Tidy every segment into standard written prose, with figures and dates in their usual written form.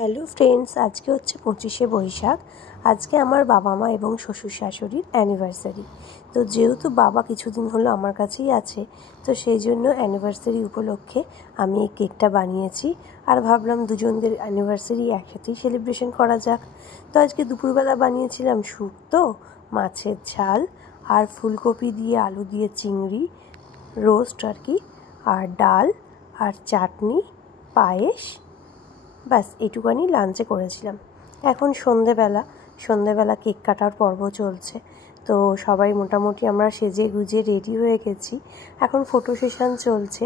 Hello friends, আজকে হচ্ছে 25শে বৈশাখ। আজকে আমার বাবা মা এবং শ্বশুর শাশুড়ির অ্যানিভার্সারি। তো যেহেতু বাবা কিছুদিন হলো আমার কাছেই আছে, তো সেই জন্য অ্যানিভার্সারি উপলক্ষে আমি এই কেকটা বানিয়েছি। আর ভাবলাম দুজনদের অ্যানিভার্সারি একসাথেই সেলিব্রেশন করা যাক। তো আজকে দুপুরবেলা বানিয়েছিলাম শুক্তো, মাছের ঝাল, আর ফুলকপি দিয়ে আলু দিয়ে চিংড়ি রোস্ট আর কি, আর ডাল আর চাটনি, পায়েস, ব্যাস এইটুকানি লাঞ্চে করেছিলাম। এখন সন্ধেবেলা কেক কাটার পর্ব চলছে। তো সবাই মোটামুটি আমরা সেজে গুজে রেডি হয়ে গেছি। এখন ফটো সেশন চলছে।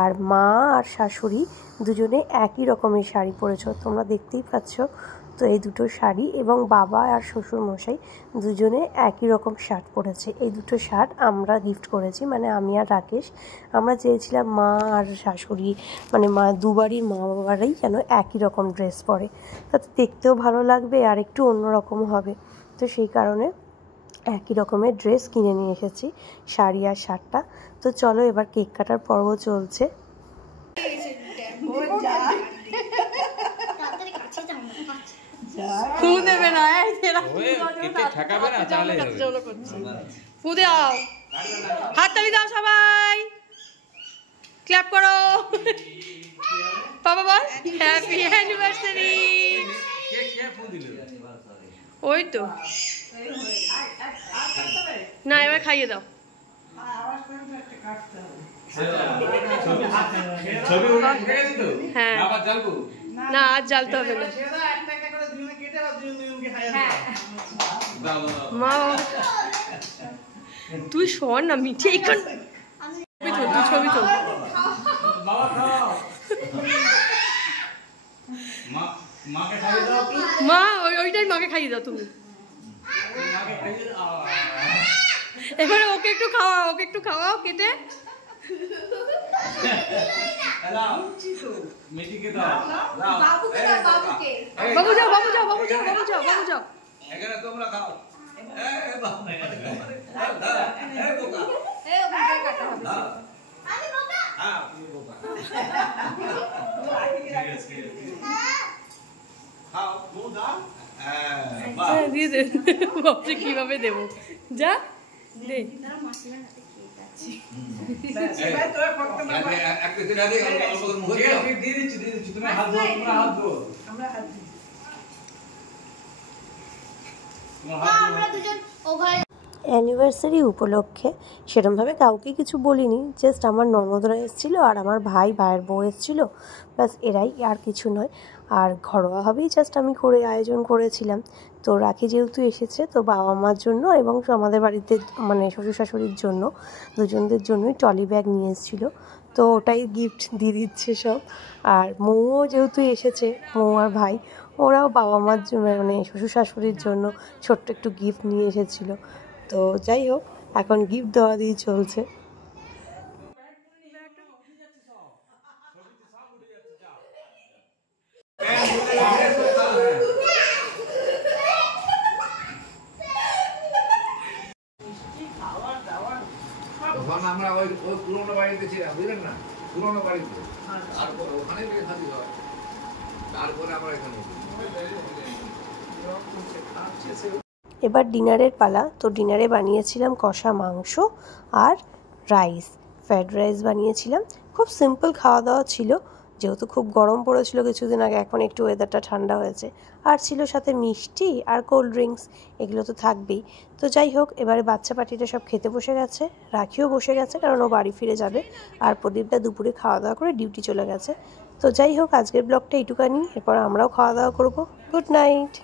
আর মা আর শাশুড়ি দুজনে একই রকমের শাড়ি পরেছ, তোমরা দেখতেই পাচ্ছ। তো এই দুটো শাড়ি, এবং বাবা আর শ্বশুর মশাই দুজনে একই রকম শার্ট পরেছে। এই দুটো শার্ট আমরা গিফট করেছি, মানে আমি আর রাকেশ। আমরা চেয়েছিলাম মা আর শাশুড়ি, মানে মা দুবারই মা বাবারাই যেন একই রকম ড্রেস পরে, তাতে দেখতেও ভালো লাগবে আর একটু অন্যরকম হবে। তো সেই কারণে একই রকমের ড্রেস কিনে নিয়ে এসেছি, শাড়ি আর শার্টটা। তো চলো এবার কেক কাটার পর্ব চলছে। হাততালি দাও সবাই, ক্ল্যাপ করো। বাবা বল হ্যাপি অ্যানিভার্সারি। ওই তো না, এবার খাইয়ে দাও। হ্যাঁ না, আজ জ্বালতে হবে না। মা তুই শোন না, মিঠে এইখান ছবি তোল। মা ওইটাই মাকে খাইয়ে দাও তুমি। এবারে ওকে একটু খাওয়াও কেটে। বাবু যাও। দিয়ে দে, বাপরে কিভাবে দেবো, যা দে। অ্যানিভার্সারি উপলক্ষে সেরকমভাবে কাউকে কিছু বলিনি, জাস্ট আমার ননদরা এসেছিলো আর আমার ভাইয়ের বউ এসেছিলো, ব্যাস এরাই, আর কিছু নয়। আর ঘরোয়াভাবেই জাস্ট আমি আয়োজন করেছিলাম। তো রাখি যেহেতু এসেছে, তো বাবা মার জন্য এবং আমাদের বাড়িতে মানে শ্বশুর শাশুড়ির জন্য দুজনদের জন্যই ট্রলি ব্যাগ নিয়ে এসেছিলো। তো ওটাই গিফট দিয়ে দিচ্ছে সব। আর মৌও যেহেতু এসেছে, মৌ আর ভাই, ওরাও বাবা মার মানে শ্বশুর শাশুড়ির জন্য ছোট্ট একটু গিফট নিয়ে এসেছিলো। তো যাই হোক, এখন গিফট দেওয়া দিয়ে চলছে। আমরা ওই পুরোনো বাড়িতে ছিলাম, বুঝলেন না, পুরোনো বাড়িতে। তারপর ওখানে খাতি হয়, তারপরে আমরা এখানে। এবার ডিনারের পালা। তো ডিনারে বানিয়েছিলাম কষা মাংস আর রাইস, ফ্রাইড রাইস বানিয়েছিলাম। খুব সিম্পল খাওয়া দাওয়া ছিল, যেহেতু খুব গরম পড়েছিল কিছুদিন আগে, এখন একটু ওয়েদারটা ঠান্ডা হয়েছে। আর ছিল সাথে মিষ্টি আর কোল্ড ড্রিঙ্কস, এগুলো তো থাকবেই। তো যাই হোক, এবারে বাচ্চা পার্টিটা সব খেতে বসে গেছে, রাখিও বসে গেছে, কারণ ও বাড়ি ফিরে যাবে। আর প্রদীপটা দুপুরে খাওয়া দাওয়া করে ডিউটি চলে গেছে। তো যাই হোক, আজকের ব্লগটা এইটুকানি, এরপর আমরাও খাওয়া দাওয়া করবো। Good night.